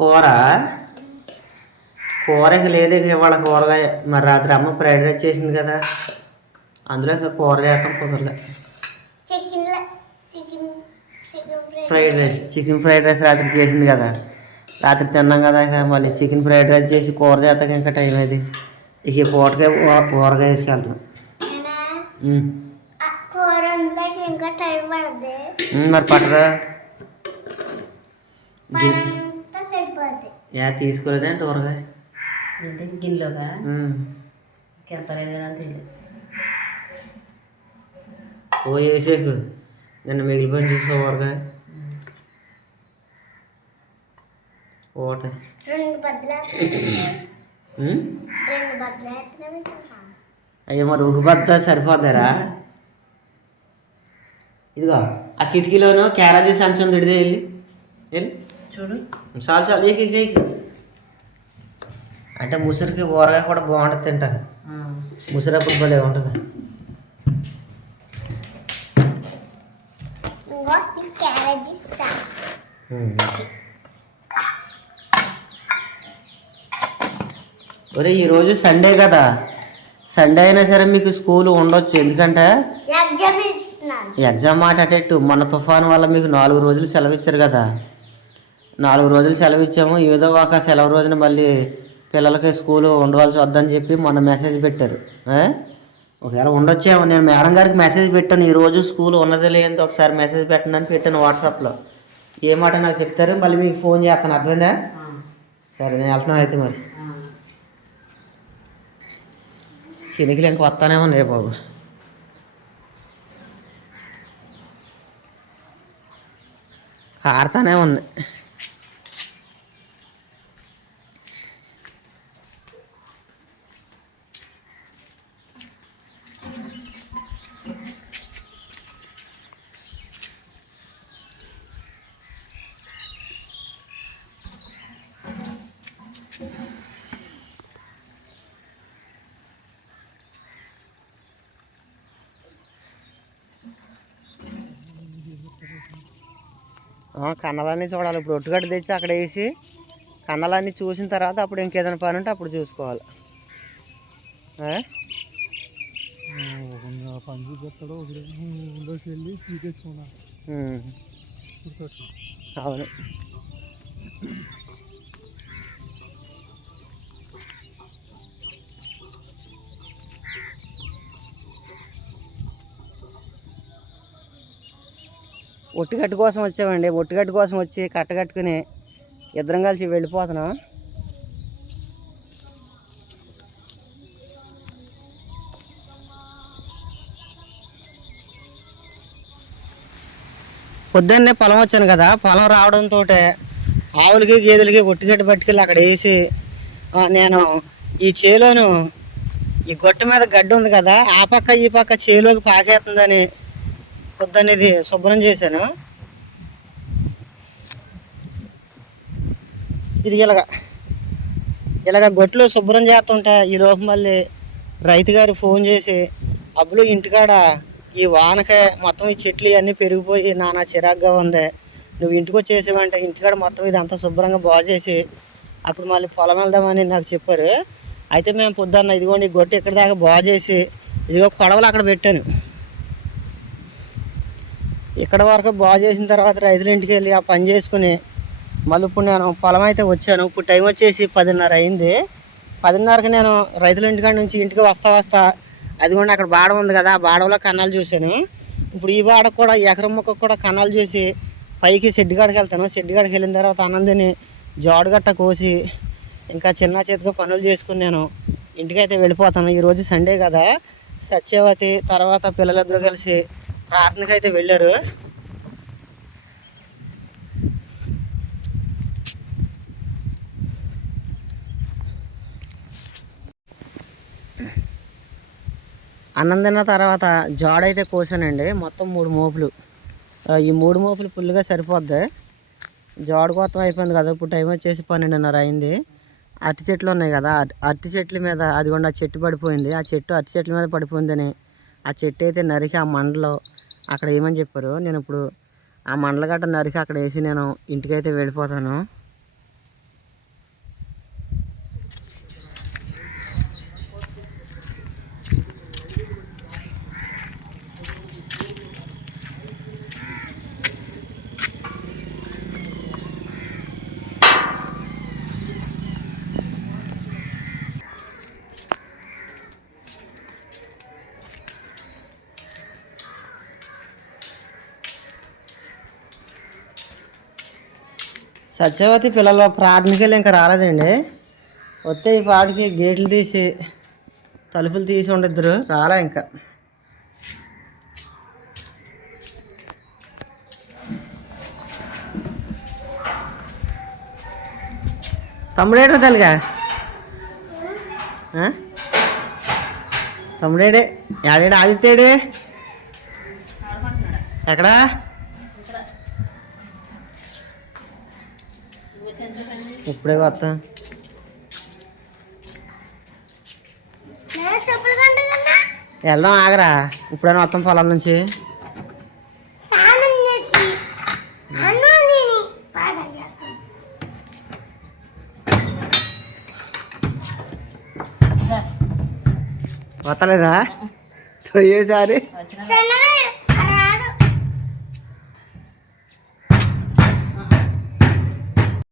కూర. కూర ఇక లేదు ఇక ఇవాళ కూరగాయ. మరి రాత్రి అమ్మ ఫ్రైడ్ రైస్ చేసింది కదా. అందులో ఇక కూర చేస్తాం కుదరలే. Fried rice. Chicken fried rice రాత్రి చేసింది కదా. రాత్రి తిన్నాం కదా ఇక మళ్ళీ చికెన్ ఫ్రైడ్ రైస్ చేసి కూర చేస్తాక ఇంకా టైం అయింది ఇక ఈ పూటకే ఊరగాయ వేసుకెళ్తాం మరి పట్టరా? యా తీసుకోలేదంటే ఊరగాయ ఏంటి గిన్నెలోగా ఉమ్. ఎంత లేదు కదా తెలియదు ఓ వేసేకు నిన్న మిగిలిపోయిన చూసా ఊరగాయ ఓట. అయ్యో మరి ఒక బద్ద సరిపోద్దారా? ఇదిగో ఆ కిటికీలోనూ క్యారేజీ సంచం తిడితే వెళ్ళి వెళ్ళి చూడు. చాలు చాలు ఏకి ఏకి అంటే ముసురుకి ఊరగాయ కూడా బాగుంటుంది తింటారు. ఆ. ముసురప్పుడు భలే ఉంటుంది. ఒరే ఈరోజు సండే కదా. సండే అయినా సరే మీకు స్కూల్ ఉండొచ్చు. ఎందుకంటే ఎగ్జామ్ మాట అటెట్టు. మన తుఫాన్ వల్ల మీకు నాలుగు రోజులు సెలవు ఇచ్చారు కదా. నాలుగు రోజులు సెలవు ఇచ్చాము ఏదో ఒక సెలవు రోజున మళ్ళీ పిల్లలకి స్కూల్ ఉండవలసి వద్దని చెప్పి మొన్న మెసేజ్ పెట్టారు? ఒకవేళ ఉండొచ్చేమో. నేను మేడం గారికి మెసేజ్ పెట్టాను. ఈరోజు స్కూల్ ఉన్నది లేదో ఒకసారి మెసేజ్ పెట్టండి అని పెట్టాను వాట్సాప్లో. ఏ మాట నాకు చెప్తారు? మళ్ళీ మీకు ఫోన్ చేస్తాను. అర్థమైందా. సరే నేను వెళ్తున్నాను అయితే మరి. చినికిలు ఇంక వస్తానేమో రే బాబు. కారుతానే ఉంది కన్నలన్నీ చూడాలి. ఇప్పుడు ఒట్టుగడ్డ తెచ్చి అక్కడ వేసి కన్నలన్నీ చూసిన తర్వాత అప్పుడు ఇంకేదైనా పని ఉంటే అప్పుడు చూసుకోవాలి. ఏ? పని చూపిస్తాడు ఊళ్ళోకి వెళ్ళి తీసేసుకున్నా ఉమ్. అవును. ఒట్టుగట్టు కోసం వచ్చామండి. ఒట్టుగట్టు కోసం వచ్చి కట్టగట్టుకుని ఇద్దరం కలిసి వెళ్ళిపోతున్నాం. పొద్దున్నే పొలం వచ్చాను కదా. పొలం రావడంతో ఆవులకి గేదెలకి ఒట్టుగడ్డ పట్టుకెళ్ళి అక్కడ వేసి నేను ఈ చేలోను ఈ గొట్ట మీద గడ్డి ఉంది కదా ఆ పక్క ఈ పక్క చేలోకి పాకేస్తుందని పొద్దున్నది శుభ్రం చేశాను. ఇది ఇలాగ. ఇలాగ గొట్లు శుభ్రం చేస్తుంటా ఈ మళ్ళీ రైతు గారు ఫోన్ చేసి అబ్బులు ఇంటికాడ ఈ వానకే మొత్తం ఈ చెట్లు ఇవన్నీ పెరిగిపోయి నానా చిరాగ్గా ఉంది. నువ్వు ఇంటికి వచ్చేసేవంటే ఇంటికాడ మొత్తం ఇదంతా శుభ్రంగా బాగు చేసి అప్పుడు మళ్ళీ పొలం వెళ్దామని నాకు చెప్పారు. అయితే మేము పొద్దున్న ఇదిగోండి ఈ గొట్టు ఇక్కడ దాకా బాగు చేసి ఇదిగో కొడవలు అక్కడ పెట్టాను. ఇక్కడ వరకు బాగు చేసిన తర్వాత రైతుల ఇంటికి వెళ్ళి ఆ పని చేసుకుని మళ్ళీ ఇప్పుడు నేను పొలం అయితే వచ్చాను. ఇప్పుడు టైం వచ్చేసి పదిన్నర అయింది. పదిన్నరకు నేను రైతుల ఇంటికాడ నుంచి ఇంటికి వస్తా వస్తా అదిగోండి అక్కడ బాడ ఉంది కదా ఆ బాడలో కన్నాలు చూశాను. ఇప్పుడు ఈ బాడ కూడా ఎకరం మొక్క కూడా కన్నాలు చూసి పైకి షెడ్డుగాడికి కాడికి వెళ్తాను. షెడ్డుగాడికి కాడికి వెళ్ళిన తర్వాత ఆనందిని జోడుగట్ట కోసి ఇంకా చిన్న చేతిగా పనులు చేసుకుని నేను ఇంటికైతే వెళ్ళిపోతాను. ఈరోజు సండే కదా. సత్యవతి తర్వాత పిల్లలిద్దరూ కలిసి ప్రార్థనకు అయితే వెళ్ళారు. అన్నం తిన్న తర్వాత జాడైతే కోసానండి. మొత్తం మూడు మోపులు. ఈ మూడు మోపులు ఫుల్గా సరిపోద్ది. జోడ కోతం అయిపోయింది కదా. ఇప్పుడు టైం వచ్చేసి పన్నెండున్నర అయింది. అరటి చెట్లు ఉన్నాయి కదా. అరటి- అరటి చెట్ల మీద అదిగోండి ఆ చెట్టు పడిపోయింది. ఆ చెట్టు అరటి చెట్ల మీద పడిపోయిందని ఆ చెట్టు అయితే నరికి ఆ మండలో అక్కడ ఏమని చెప్పారు? నేను ఇప్పుడు ఆ మండల గట్ట నరికి అక్కడ వేసి నేను ఇంటికైతే వెళ్ళిపోతాను. సత్యవతి పిల్లలు ప్రాథమికలు ఇంకా రాలేదండి. వస్తే ఈ పాటికి గేట్లు తీసి తలుపులు తీసి ఉండిద్దరు రాలే ఇంకా. తమ్ముడేడా తల్లిగా? తమ్ముడేడే యాడేడు ఆదిత్యాడే? ఎక్కడా? ఇప్పుడే కంటలన్నా వెళ్దాం ఆగరా. ఇప్పుడైనా మొత్తం పొలం నుంచి. వస్తలేదా? తొయ్యేసారి.